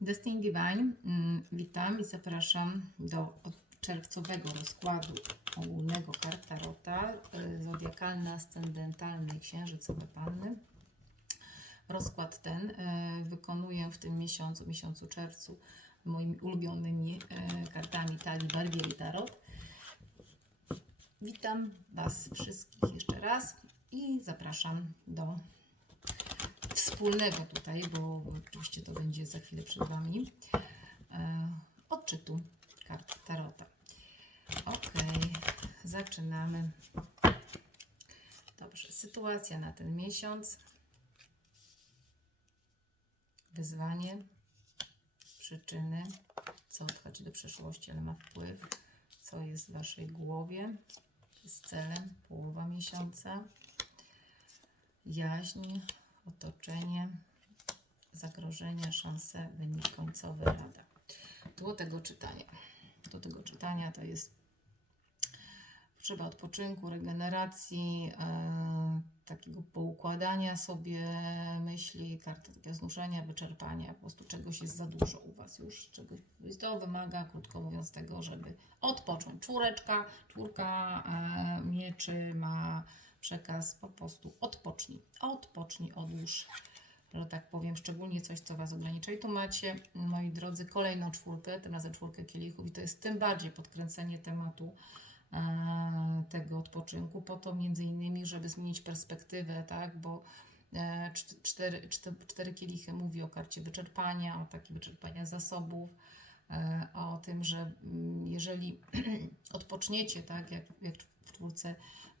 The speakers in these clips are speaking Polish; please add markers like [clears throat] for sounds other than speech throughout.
Destiny Divine, mm, witam i zapraszam do czerwcowego rozkładu ogólnego kart Tarota, y, zodiakalne, ascendentalne i księżycowe panny. Rozkład ten y, wykonuję w tym miesiącu, miesiącu czerwcu, moimi ulubionymi y, kartami talii Barbieri Tarot. Witam Was wszystkich jeszcze raz i zapraszam do wspólnego tutaj, bo oczywiście to będzie za chwilę przed Wami, e, odczytu kart Tarota. Ok, zaczynamy. Dobrze, sytuacja na ten miesiąc. Wyzwanie, przyczyny, co odchodzi do przeszłości, ale ma wpływ, co jest w Waszej głowie, z celem, połowa miesiąca, jaźń, otoczenie, zagrożenia, szanse, wynik końcowy, rada. Do tego czytania. Do tego czytania to jest potrzeba odpoczynku, regeneracji, e, takiego poukładania sobie myśli, karta takiego znużenia, wyczerpania, po prostu czegoś jest za dużo u Was już, czegoś to wymaga, krótko mówiąc, tego, żeby odpocząć. Czwóreczka, czwórka e, mieczy ma przekaz po prostu odpocznij, odpocznij, odłóż, że tak powiem, szczególnie coś, co Was ogranicza. I tu macie, moi drodzy, kolejną czwórkę, tym razem czwórkę kielichów. I to jest tym bardziej podkręcenie tematu e, tego odpoczynku, po to między innymi, żeby zmienić perspektywę, tak, bo e, czt- cztery, cztery, cztery kielichy mówi o karcie wyczerpania, o takim wyczerpania zasobów, e, o tym, że mm, jeżeli [clears throat] odpoczniecie, tak, jak, jak w czwórce,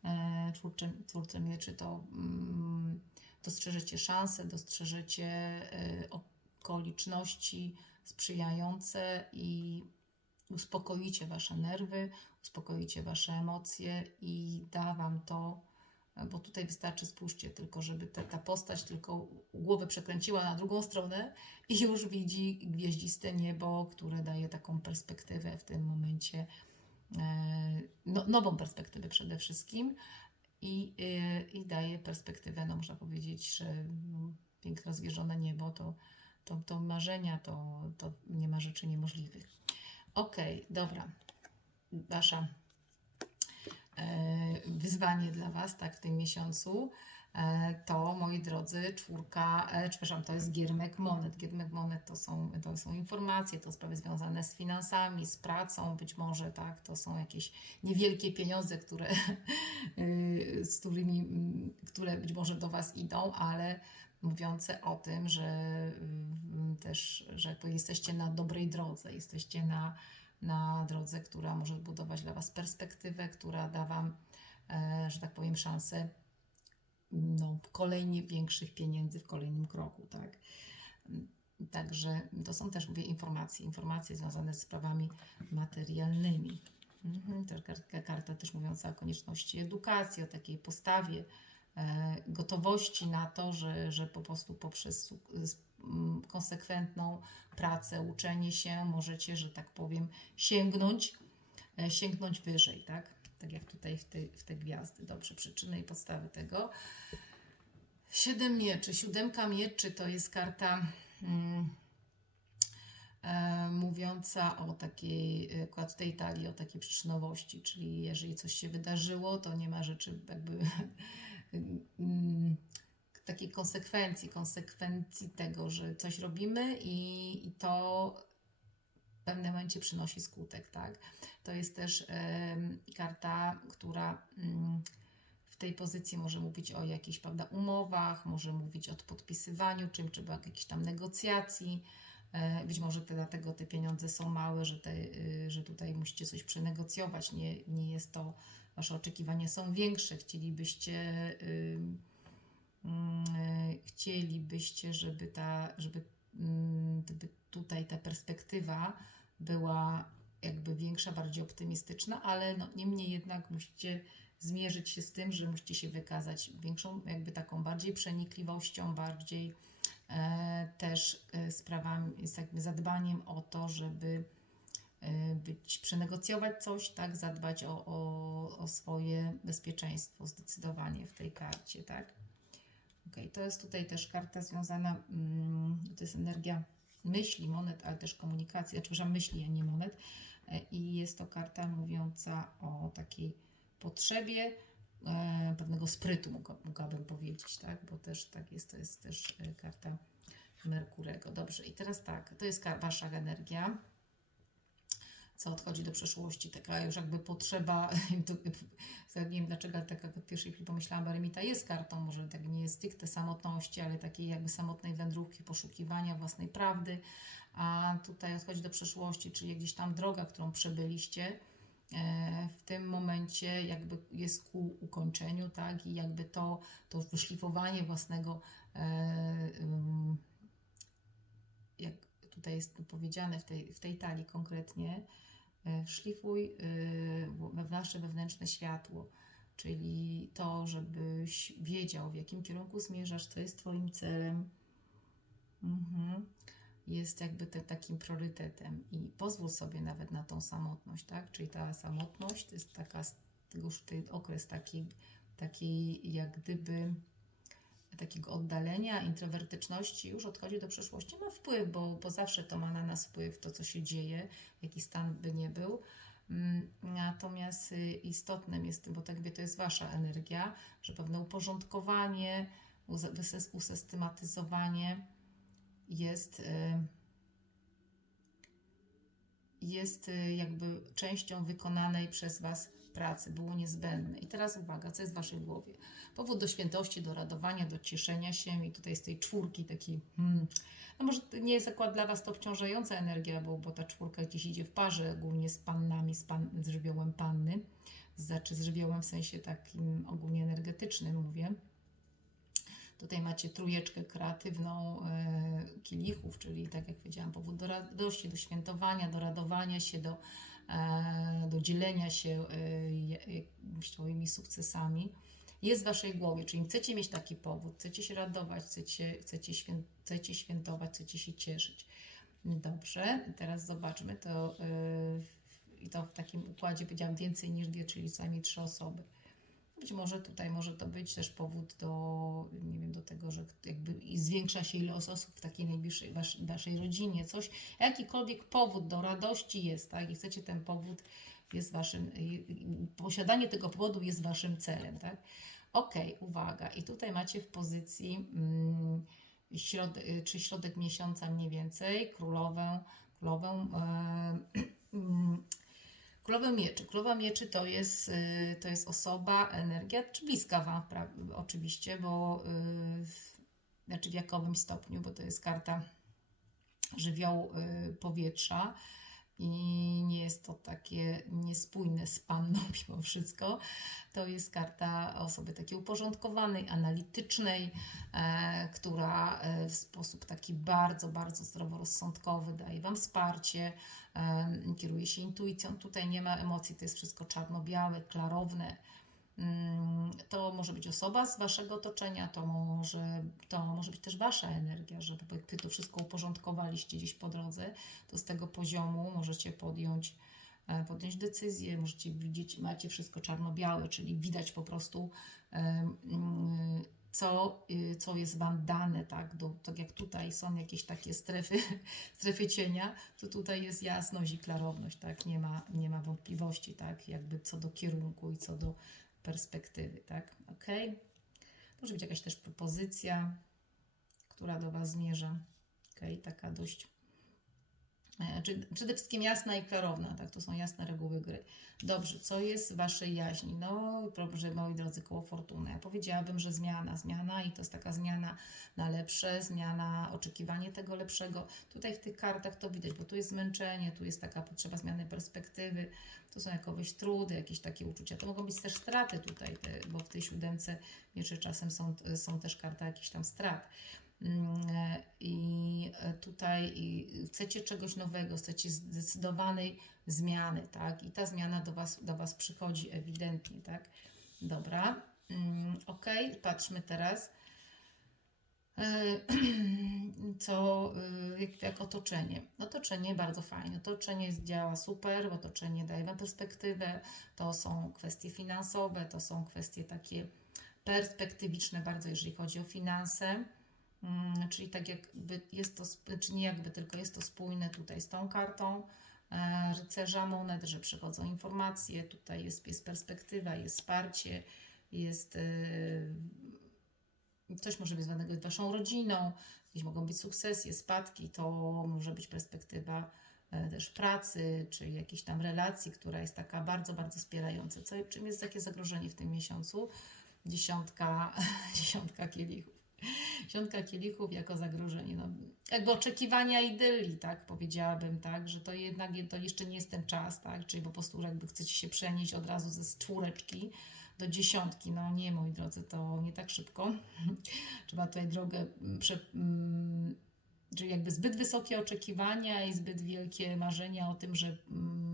e, czwórce, czwórce mieczy, to mm, dostrzeżecie szanse, dostrzeżecie e, okoliczności sprzyjające i uspokoicie Wasze nerwy, uspokoicie Wasze emocje i da Wam to, e, bo tutaj wystarczy, spójrzcie, tylko żeby ta, ta postać tylko głowę przekręciła na drugą stronę i już widzi gwieździste niebo, które daje taką perspektywę w tym momencie, no, nową perspektywę przede wszystkim i, e, i daje perspektywę, no można powiedzieć, że no, piękne rozwierzone niebo to, to, to marzenia, to, to nie ma rzeczy niemożliwych. Okej, dobra. Wasza e, wyzwanie dla Was, tak, w tym miesiącu, to, moi drodzy, czwórka, e, przepraszam, to jest giermek monet. Giermek monet to są, to są informacje, to sprawy związane z finansami, z pracą, być może, tak, to są jakieś niewielkie pieniądze, które, [laughs] y, z którymi, mm, które być może do Was idą, ale mówiące o tym, że mm, też, że jesteście na dobrej drodze, jesteście na, na drodze, która może budować dla Was perspektywę, która da Wam, e, że tak powiem, szansę no, kolejnie większych pieniędzy w kolejnym kroku, tak. Także to są też, mówię, informacje, informacje związane z sprawami materialnymi. Mhm, to karta, karta też mówiąca o konieczności edukacji, o takiej postawie, e, gotowości na to, że, że po prostu poprzez su- s- m, konsekwentną pracę, uczenie się możecie, że tak powiem, sięgnąć, e, sięgnąć wyżej, tak? Tak jak tutaj w te, w te gwiazdy. Dobrze, przyczyny i podstawy tego. Siedem mieczy. Siódemka mieczy to jest karta mm, e, mówiąca o takiej, akurat w tej talii, o takiej przyczynowości, czyli jeżeli coś się wydarzyło, to nie ma rzeczy jakby [laughs] mm, takiej konsekwencji, konsekwencji tego, że coś robimy i, i to pewnym momencie przynosi skutek, tak? To jest też karta, która mm, w tej pozycji może mówić o jakichś prawda, umowach, może mówić o podpisywaniu czym, czy o jakiejś tam negocjacji. E, Być może te, dlatego te pieniądze są małe, że, te, y, że tutaj musicie coś przenegocjować. Nie, nie jest to, Wasze oczekiwania są większe. Chcielibyście, mm, e, chcielibyście, żeby ta, żeby, mm, żeby tutaj ta perspektywa była jakby większa, bardziej optymistyczna, ale no, niemniej jednak musicie zmierzyć się z tym, że musicie się wykazać większą, jakby taką bardziej przenikliwością, bardziej e, też e, sprawami, z jakby zadbaniem o to, żeby e, być, przenegocjować coś, tak, zadbać o, o, o swoje bezpieczeństwo zdecydowanie w tej karcie, tak. Ok, to jest tutaj też karta związana, mm, to jest energia myśli, monet, ale też komunikacji, przepraszam, myśli, a nie monet. E, I jest to karta mówiąca o takiej potrzebie e, pewnego sprytu, mogła- mogłabym powiedzieć, tak? Bo też tak jest, to jest też e, karta Merkurego. Dobrze, i teraz tak, to jest wasza energia co odchodzi do przeszłości, taka już jakby potrzeba, [laughs] nie wiem dlaczego, tak jak od pierwszej chwili pomyślałam, Eremita jest kartą, może tak nie stricte samotności, ale takiej jakby samotnej wędrówki, poszukiwania własnej prawdy, a tutaj odchodzi do przeszłości, czyli gdzieś tam droga, którą przebyliście, e, w tym momencie jakby jest ku ukończeniu, tak, i jakby to, to wyszlifowanie własnego e, jak tutaj jest powiedziane w tej, w tej talii konkretnie, szlifuj e, nasze wewnętrzne światło, czyli to, żebyś wiedział, w jakim kierunku zmierzasz, co jest Twoim celem. Mhm. Jest jakby te, takim priorytetem i pozwól sobie nawet na tą samotność, tak? Czyli ta samotność to jest taka, ten okres takiej, takiej jak gdyby takiego oddalenia, introwertyczności już odchodzi do przeszłości, ma wpływ, bo, bo zawsze to ma na nas wpływ, to co się dzieje, jaki stan by nie był. Mm, Natomiast y, istotnym jest, bo tak jakby to jest Wasza energia, że pewne uporządkowanie, usystematyzowanie jest, y, jest y, jakby częścią wykonanej przez Was pracy, było niezbędne. I teraz uwaga, co jest w Waszej głowie? Powód do świętości, do radowania, do cieszenia się i tutaj z tej czwórki takiej, hmm, no może nie jest akurat dla Was to obciążająca energia, bo, bo ta czwórka gdzieś idzie w parze ogólnie z pannami, z, pan, z żywiołem panny, znaczy z żywiołem w sensie takim ogólnie energetycznym mówię. Tutaj macie trójeczkę kreatywną e, kielichów, czyli tak jak powiedziałam, powód do radości, do świętowania, do radowania się, do, do dzielenia się e, swoimi sukcesami. Jest w Waszej głowie, czyli chcecie mieć taki powód, chcecie się radować, chcecie, chcecie, świę, chcecie świętować, chcecie się cieszyć. Dobrze, teraz zobaczmy to e, i to w takim układzie powiedziałam więcej niż dwie, czyli co najmniej trzy osoby. Być może tutaj może to być też powód do, nie wiem, do tego, że jakby zwiększa się ilość osób w takiej najbliższej wasz, waszej rodzinie, coś, jakikolwiek powód do radości jest, tak, i chcecie ten powód, jest waszym, i- i- posiadanie tego powodu jest waszym celem, tak. Okej, uwaga, i tutaj macie w pozycji mm, środ, y, czy środek miesiąca mniej więcej, królowę, królowę, e, [clears throat] mm, Królowa Mieczy. Królowa Mieczy to jest, y, to jest osoba, energia, czy bliska Wam oczywiście, bo y, w, znaczy w jakowym stopniu, bo to jest karta żywiołu y, powietrza i nie jest to takie niespójne z panną [laughs] mimo wszystko. To jest karta osoby takiej uporządkowanej, analitycznej, e, która e, w sposób taki bardzo, bardzo zdroworozsądkowy daje Wam wsparcie, em, kieruje się intuicją. Tutaj nie ma emocji, to jest wszystko czarno-białe, klarowne. Mm, To może być osoba z waszego otoczenia, to może, to może być też wasza energia, że jakby to wszystko uporządkowaliście gdzieś po drodze, to z tego poziomu możecie podjąć, e, podjąć decyzję, możecie widzieć, macie wszystko czarno-białe, czyli widać po prostu em, mm, co, y, co jest Wam dane, tak? Do, tak jak tutaj są jakieś takie strefy, [laughs] strefy cienia, to tutaj jest jasność i klarowność, tak? Nie ma, nie ma wątpliwości, tak? Jakby co do kierunku i co do perspektywy, tak? Ok? Może być jakaś też propozycja, która do Was zmierza, ok? Taka dość Czyli przede wszystkim jasna i klarowna, tak? To są jasne reguły gry. Dobrze, co jest w Waszej jaźni? No, proszę, moi drodzy, koło fortuny. Ja powiedziałabym, że zmiana, zmiana i to jest taka zmiana na lepsze, zmiana, oczekiwanie tego lepszego. Tutaj w tych kartach to widać, bo tu jest zmęczenie, tu jest taka potrzeba zmiany perspektywy, to są jakoś trudy, jakieś takie uczucia. To mogą być też straty tutaj, te, bo w tej siódemce mieczy czasem są, są też karta jakichś tam strat. Mm, e, I e, tutaj chcecie czegoś nowego, chcecie zdecydowanej zmiany, tak? I ta zmiana do Was, do was przychodzi ewidentnie, tak? Dobra, mm, ok, patrzmy teraz. E, [clears throat] Co, y, jak, jak otoczenie? Otoczenie bardzo fajne. Otoczenie działa super, otoczenie daje Wam perspektywę. To są kwestie finansowe, to są kwestie takie perspektywiczne bardzo, jeżeli chodzi o finanse. Mm, czyli tak jakby jest to, czy nie jakby, tylko jest to spójne tutaj z tą kartą e, rycerza monet, że przychodzą informacje, tutaj jest, jest perspektywa, jest wsparcie, jest e, coś może być związanego z Waszą rodziną, jakieś mogą być sukcesje, spadki, to może być perspektywa e, też pracy, czy jakiejś tam relacji, która jest taka bardzo, bardzo wspierająca. Co, czym jest takie zagrożenie w tym miesiącu? Dziesiątka, [laughs] dziesiątka kielichów. Dziesiątka kielichów jako zagrożenie. No, jakby oczekiwania idylii, tak powiedziałabym, tak, że to jednak je- to jeszcze nie jest ten czas, tak, czyli po prostu jakby chcecie się przenieść od razu ze czwóreczki do dziesiątki. No nie, moi drodzy, to nie tak szybko. [laughs] Trzeba tutaj drogę prze, mm, czyli jakby zbyt wysokie oczekiwania i zbyt wielkie marzenia o tym, że, mm,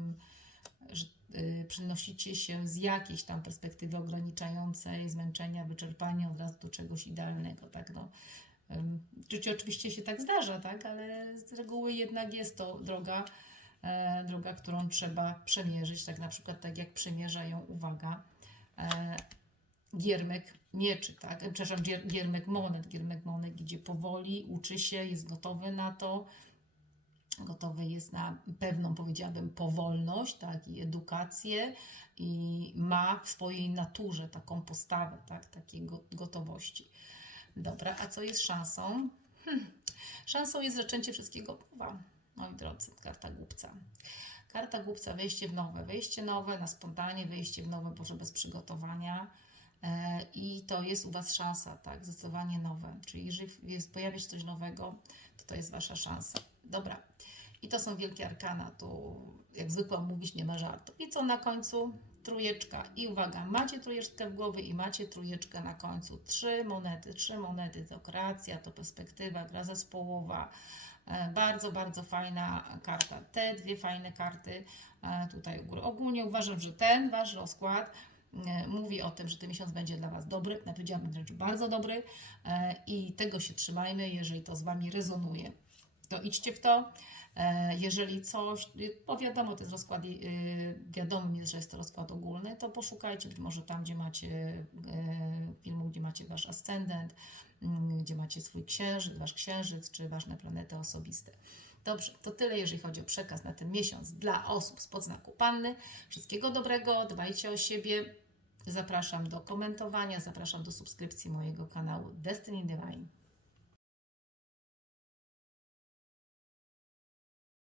przenosicie się z jakiejś tam perspektywy ograniczającej, zmęczenia, wyczerpania od razu do czegoś idealnego, tak, no. Życie oczywiście się tak zdarza, tak, ale z reguły jednak jest to droga, e, droga, którą trzeba przemierzyć, tak na przykład tak jak przemierza ją, uwaga, e, giermek mieczy, tak? E, Przepraszam, gier, giermek monet. Giermek monet idzie powoli, uczy się, jest gotowy na to, gotowy jest na pewną, powiedziałabym, powolność, tak? I edukację i ma w swojej naturze taką postawę, tak? Takiej go, gotowości. Dobra, a co jest szansą? Hmm. Szansą jest zaczęcie wszystkiego od nowa, moi drodzy, karta głupca. Karta głupca, wejście w nowe, wejście nowe na spontanie, wejście w nowe, może bez przygotowania. E, I to jest u Was szansa, tak? Zdecydowanie nowe. Czyli jeżeli jest, pojawia się coś nowego, to to jest Wasza szansa. Dobra. I to są wielkie arkana. Tu, jak zwykle mówić, nie ma żartu. I co na końcu? Trójeczka. I uwaga, macie trójeczkę w głowie i macie trójeczkę na końcu. Trzy monety, trzy monety. To kreacja, to perspektywa, gra zespołowa. E, Bardzo, bardzo fajna karta. Te dwie fajne karty e, tutaj u góry. Ogólnie uważam, że ten Wasz rozkład e, mówi o tym, że ten miesiąc będzie dla Was dobry, powiedziałabym wręcz bardzo dobry i tego się trzymajmy, jeżeli to z Wami rezonuje. To idźcie w to. E, Jeżeli coś, bo wiadomo, to jest rozkład, y, wiadomo jest, że jest to rozkład ogólny, to poszukajcie być może tam, gdzie macie e, filmu, gdzie macie Wasz ascendent, mm, gdzie macie swój księżyc, Wasz księżyc, czy Ważne planety osobiste. Dobrze, to tyle, jeżeli chodzi o przekaz na ten miesiąc dla osób z podznaku Panny. Wszystkiego dobrego, dbajcie o siebie. Zapraszam do komentowania, zapraszam do subskrypcji mojego kanału Destiny Divine.